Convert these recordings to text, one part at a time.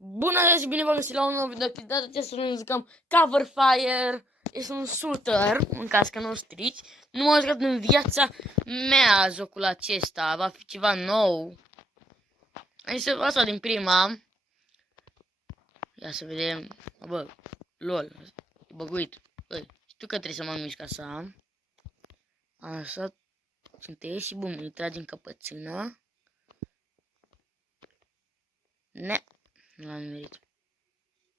Bună ziua și bine v-am găsit la un nou video. De data aceasta să ne jucăm Cover Fire. Este un shooter, în caz că nu strici. Nu m-am jucat în viața mea jocul acesta. Va fi ceva nou. Este asta din prima. Ia să vedem. Bă, lol. Băguit. Băi, știu că trebuie să mă mișc așa. Așa. Țintești și bum, îi tragi în căpățână. Ne. Nu l-am nimerit.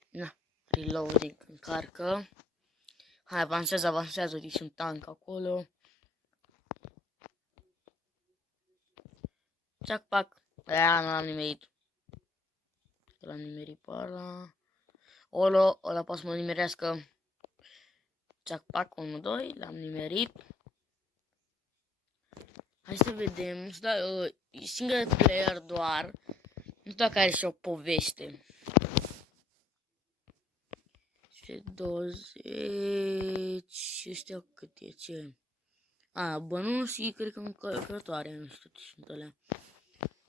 Na. Reloading, încarcă. Hai, avansează, uite, un tank acolo. Ceac, pac. Aia, nu l-am nimerit. L-am nimerit pe ăla. Ăla poate să mă nimerească. Ceac, pac, 1, 2, l-am nimerit. Hai să vedem, nu știu dacă, single player doar. Nu știu dacă are și o poveste. 20, ăștia cât e, ce? Bănuși și cred că încărcătoare, nu știu ce sunt alea.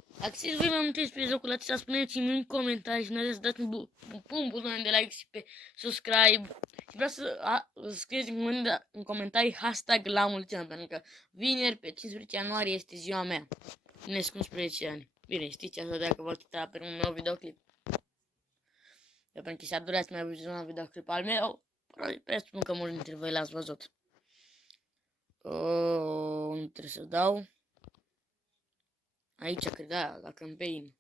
Dacă știți voi mai multe despre jocul acesta, spuneți-mi în comentarii și nu uitați să dați un buton de like și pe subscribe. Și vreau să scrieți în comentarii hashtag la mulți ani, pentru că vineri, pe 15 ianuarie, este ziua mea. Împlinesc 11 ani. Bine, știți asta dacă vă uita pe un meu videoclip. Eu pentru că s-a durat să mai văzut un videoclip al meu, presupun că mulți dintre voi l-ați văzut. Nu trebuie să dau. Aici, cred, da, la campaign.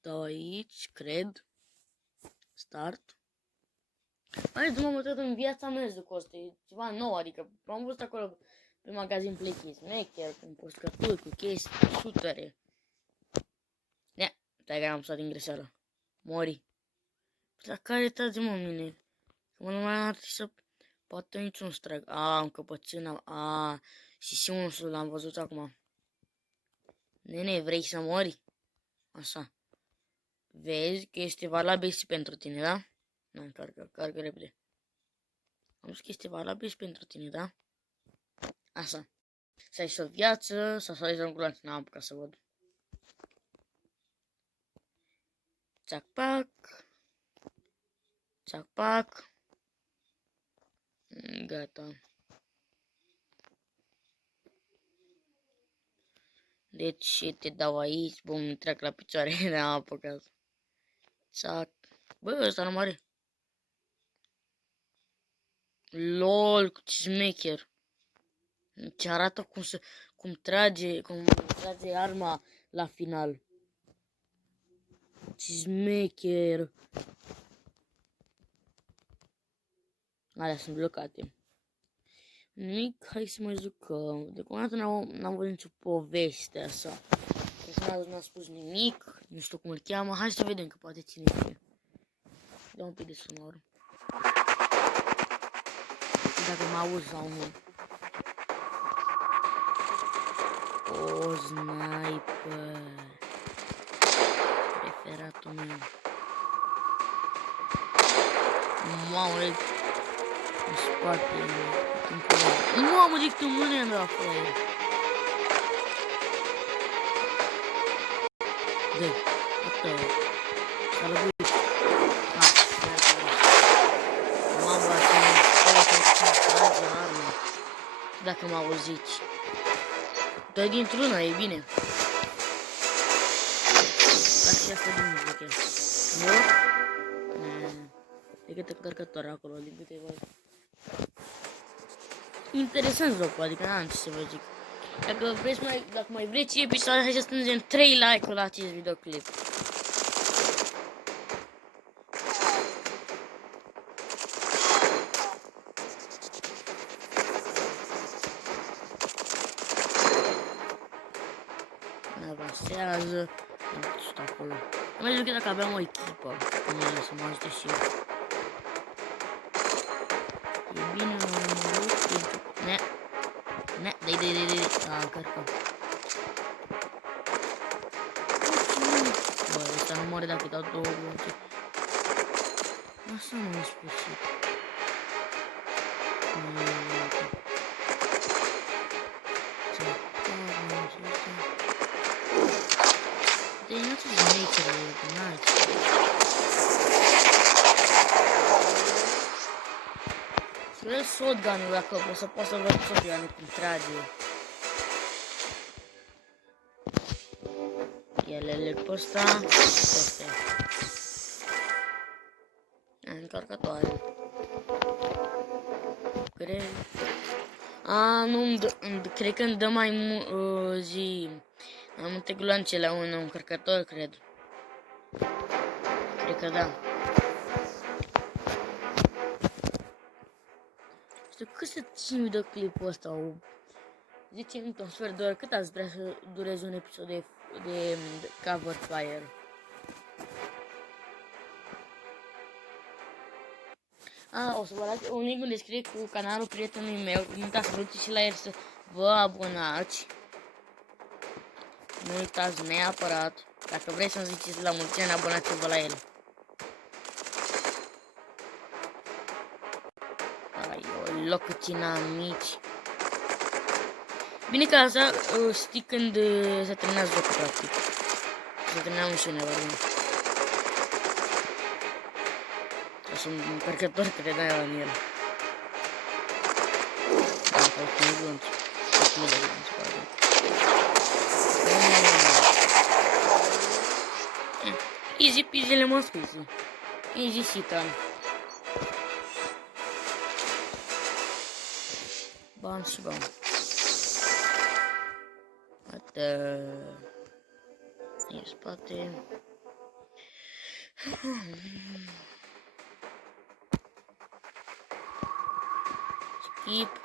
Dau aici, cred. Start. Hai, m-am uitat în viața mea jocul ăsta, e ceva nou, adică am văzut acolo pe magazin Play Maker, cu postcărturi, cu chestii, cu sutere. Nea, stai că am stat din greșeală. Mori. Dar care trage mă mine? Că mă nu mai am să poate niciun strag. Încăpățâna, și simusul l-am văzut acum. Nene, vrei să mori? Așa. Vezi că este valabil și pentru tine, da? Na, carcă repede. Am zis că este valabil și pentru tine, da? Așa. Să ai și o viață, sau să ai să înculați. N-am apucat să văd. Țac, pac. Țac, pac. Gata. Deci te dau aici, bum, îmi trec la picioare, n-am apucat. Țac. Bă, ăsta nu mare. LOL, cu ce șmecher. Ce arată cum trage arma la final. Ce șmecher. Alea sunt blocate. Nimic, hai să mai jucăm. Deocamdată n-am văzut nicio poveste așa. Personajul n-a spus nimic, nu știu cum îl cheamă. Hai să vedem că poate ține fie. Dă un pic de sonor. Dacă mă auzi sau nu. O, sniper. Preferatul meu. Mamă, în spate. Mamă, zic tu mâine de afară. Dă, uite. S-a lăbuit. Mamă, ce armă. Dacă mă auziți. Dă dintr-una, e bine. Dar și asta din mijloc. Nu? E câte încărcătoare acolo, din câte văd. Interesant jocul, adică n-am ce să vă zic. Dacă mai vreți episoade, hai să strângem 3 like-uri la acest videoclip. Ne avansează. Am putut acolo. Am mai zis că dacă aveam o echipă, cu mine să mă ajute și eu. E bine, Ne, dai. Încărcă. Bă, ăsta nu moare dacă îi dau 2 bloce. Asta nu e sfârșit. shotgun-ul dacă o să pot să văd shotgun-ul cum trage. El leg pe ăsta. Încărcătoare. Cred. Nu, cred că îmi dă mai zi. Am multe gloanțe la un încărcător, cred. Cred că da. Știu cât să țin videoclipul ăsta? 10 minute, un sfert de oră. Cât ați vrea să dureze un episod de Cover Fire? O să vă las un link în descriere cu canalul prietenului meu. Nu uitați să vă duceți și la el să vă abonați. Nu uitați neapărat. Dacă vrei să-mi ziceți la mulți ani, abonați-vă la el. Ai, o locățina mici. Bine că asta știi când se terminează jocul, practic. Se terminează misiunea, vorbim. O să-mi încărcător credea în el. Da, că ultimul glonț. Ultimul de glonț, pardon. Easy peasy lemon squeezy. Easy sit-on. Bam și bam. Atât. În spate. Skip.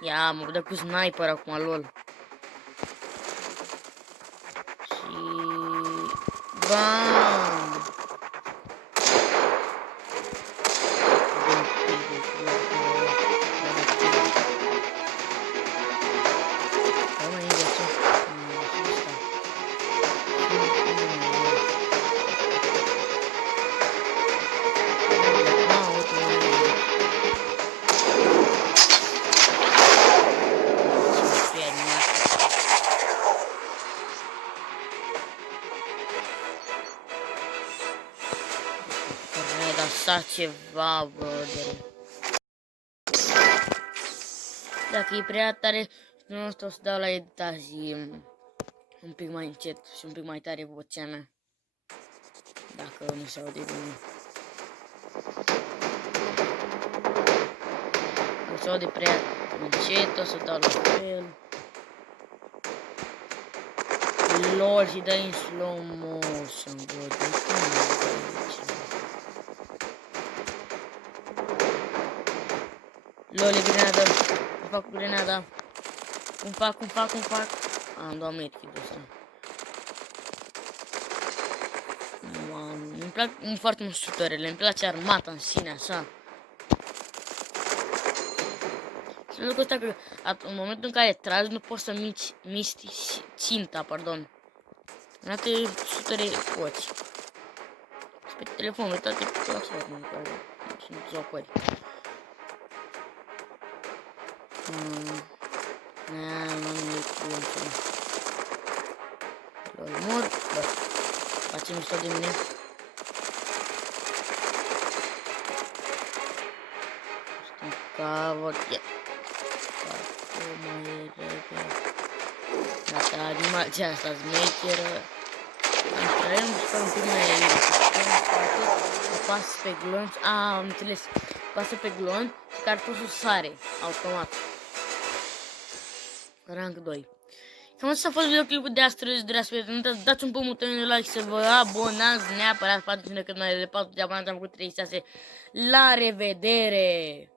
Ia, mă dă cu sniper acum, lol. Și... Bam! Așa ceva, brother. Dacă e prea tare, nu o să dau la editații un pic mai încet și un pic mai tare vocea mea. Dacă nu se aude bine. Nu se aude prea încet, o să dau la fel. LOL, și dai în slow motion, bă, de cum e aici? LOL, e grenada. Cum fac cu grenada? Cum fac? Am dat medkit ăsta. Îmi plac foarte mult șuterele, îmi place armata în sine, așa. Și lucrul ăsta că în momentul în care tragi nu poți să miști ținta, pardon. În alte șutere poți. Pe telefon, uitați pe platformă, care sunt jocuri. N-am nimic cu înțeleg. Îl mor, bă. Face mișto de mine. Sunt cover, yeah. Foarte mai repede. Dacă animația asta smecheră. Întrem și un pic mai apasă pe glonț. Am înțeles. Apasă pe glonț și cartușul sare automat. Rank 2. Cam asta a fost videoclipul de astăzi, dragi prieteni. Dați un buton de like, să vă abonați neapărat, faceți-ne cât mai de 4 de abonați, am făcut 36. La revedere!